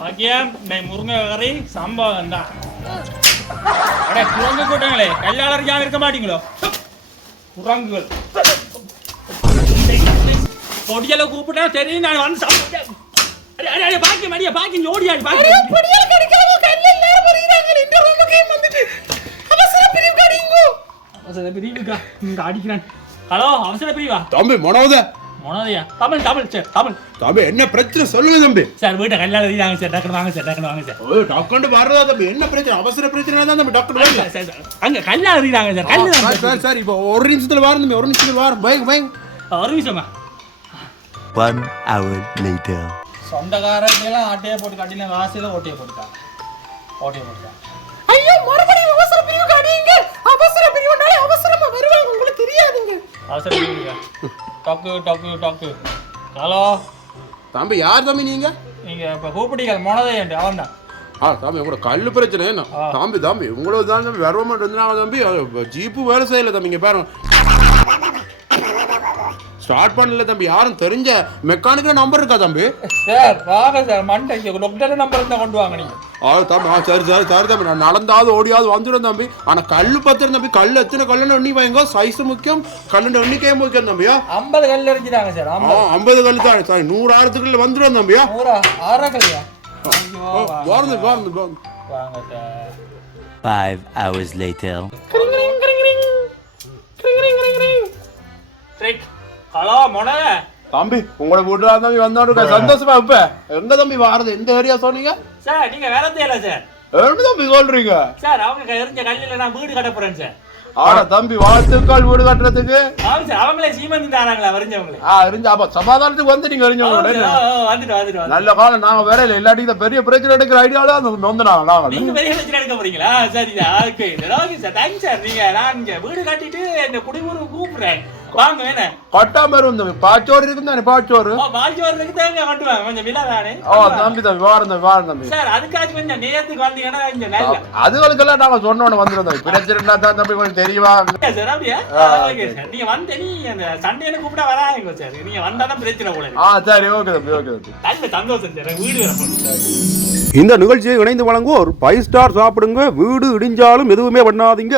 பாக்கியம் இந்த முருங்கை கறி சம்பவம் தான் அடே குரங்கு கூட்டங்களே கல்யாணம் யாரும் இருக்க மாட்டீங்களோ? குரங்குகள். கொடியில கூப்பிட்டா சரி நான் வந்து சாப்பிட்டேன். அடே அடே அடே பாக்கியம் அடியா பாக்கியம் ஓடியாடி பாக்கியம். பொடியல் கடிக்காம கல்ல எல்லாரும் வருகிறாங்க இந்த ரூமுக்கு கேம் வந்துட்டு. அவசர பிரிவு கடிங்கோ அவசர பிரிவுக்கா இங்க அடிக்கிறான். ஹலோ அவசர பிரிவா? தம்பி மனோத மொனதையா தமிழ் தமிழ் சார் தமிழ். தம்பி என்ன பிரச்சனை சொல்லுங்க தம்பி. சார் வீட்டை கல்யாணம் வாங்க சார் டக்குனு வாங்க சார் டக்குனு வாங்க சார். ஓ, டக்குன்னு வர்றதா தம்பி? என்ன பிரச்சனை? அவசர பிரச்சனை தான் தம்பி டாக்டர் வரல சார், அங்க கல்யாணம் அறியாங்க சார் கல்யாணம் சார் சார். இப்போ ஒரு நிமிஷத்துல வாரம் தம்பி ஒரு நிமிஷத்துல வாரம் பைக் பைக் ஒரு நிமிஷமா One hour later. சொந்தக்காரங்கெல்லாம் ஆட்டையை போட்டு கட்டின வாசியில ஓட்டையை போட்டுட்டாங்க ஓட்டையை போட்டுட்டாங்க டொக்கு டொக்கு டொக்கு. ஹலோ? தம்பி யார் தம்பி நீங்க? நீங்க இப்ப கூப்பிட்டீங்க மொனதையண்டு அவன் தான் ஆ தம்பி உங்களோட கல்லு பிரச்சனை என்ன. தம்பி தம்பி உங்களுக்கு தான் தம்பி வரவே மாட்டேன் தம்பி ஜீப்பு வேலை செய்யல தம்பி இங்க பாருங்க. ஸ்டார்ட் பண்ணல தம்பி. யாரும் தெரிஞ்ச மெக்கானிக்கல் நம்பர் இருக்கா தம்பி? சார் வாங்க சார் மண்டைக்கு டாக்டர் நம்பர் இருந்தா கொண்டு வாங்க நீங்க. ஆ தம்பி. ஆ சரி சரி சரி தம்பி. நான் நடந்தாவது ஓடியாவது வந்துடும் தம்பி. ஆனா கல்லு பத்திரம் தம்பி. கல் எத்தனை கல்லுன்னு எண்ணி வைங்க. சைஸ் முக்கியம். கல்லுன்னு எண்ணிக்கையும் முக்கியம் தம்பியா ஐம்பது கல் எரிஞ்சிட்டாங்க சார் ஆ ஐம்பது கல் தான். சாரி நூறு ஆயிரத்துக்குள்ள வந்துடும் தம்பியா நூறா? ஆறா கல்லையா வாங்க. Sir Five hours later. Hello மொன. தம்பி உங்களோட வீட்டுல தம்பி வந்தோட சந்தோஷமா இப்ப எங்க தம்பி வாரது? எந்த ஏரியா சொன்னீங்க? சார் நீங்க வேலை செய்யல சார். என்ன தம்பி சொல்றீங்க? சார் அவங்க எரிஞ்ச கல்லில் நான் வீடு கட்ட போறேன் சார். ஆனா தம்பி வாழ்த்துக்கள் வீடு கட்டுறதுக்கு. அவங்களே சீமந்தி தாராங்களா வரைஞ்சவங்களே ஆ இருந்துச்சு அப்ப சமாதானத்துக்கு வந்து நீங்க வந்து நல்ல காலம் நாங்க வேற இல்ல. இல்லாட்டி இந்த பெரிய பிரச்சனை எடுக்கிற ஐடியால வந்து நாங்க நாங்க. நீங்க பெரிய பிரச்சனை எடுக்க போறீங்களா? சரி okay. Okay sir. Thanks sir. நீங்க நான் வீடு கட்டிட்டு இந்த குடிமுறை கூப்பிடுறேன். வாங்க வேணே கட்டாம இருக்கும் தம்பி பாச்சோறு இருக்கு தானே பாச்சோறு? ஓ பாக்கி வர்றதுக்கு தேங்க மட்டும் வாங்க கொஞ்சம் விழா தானே? ஓ தம்பி தம்பி வாரம் தம்பி வாரம் தம்பி. சார் அதுக்காச்சும் கொஞ்சம் நேரத்துக்கு வந்தீங்கன்னா இங்க நல்ல. அதுகளுக்கெல்லாம் நாங்க சொன்னோன்னு வந்துடும் தம்பி. பிரச்சனை தான் தம்பி கொஞ்சம் தெரியவா? ஓகே சார் அப்படியா? Okay sir. நீங்க வந்து நீ அந்த சண்டேல கூப்பிட்டா வராங்க சார். நீங்க வந்தாதான் பிரச்சனை போல ஆ சரி ஓகே தம்பி ஓகே தம்பி. நல்ல சந்தோஷம் சார். எனக்கு வீடு வரப்போகுது இந்த நிகழ்ச்சியை இணைந்து வழங்குவோர் ஃபைவ் ஸ்டார் சாப்பிடுங்க. வீடு இடிஞ்சாலும் எதுவுமே பண்ணாதீங்க.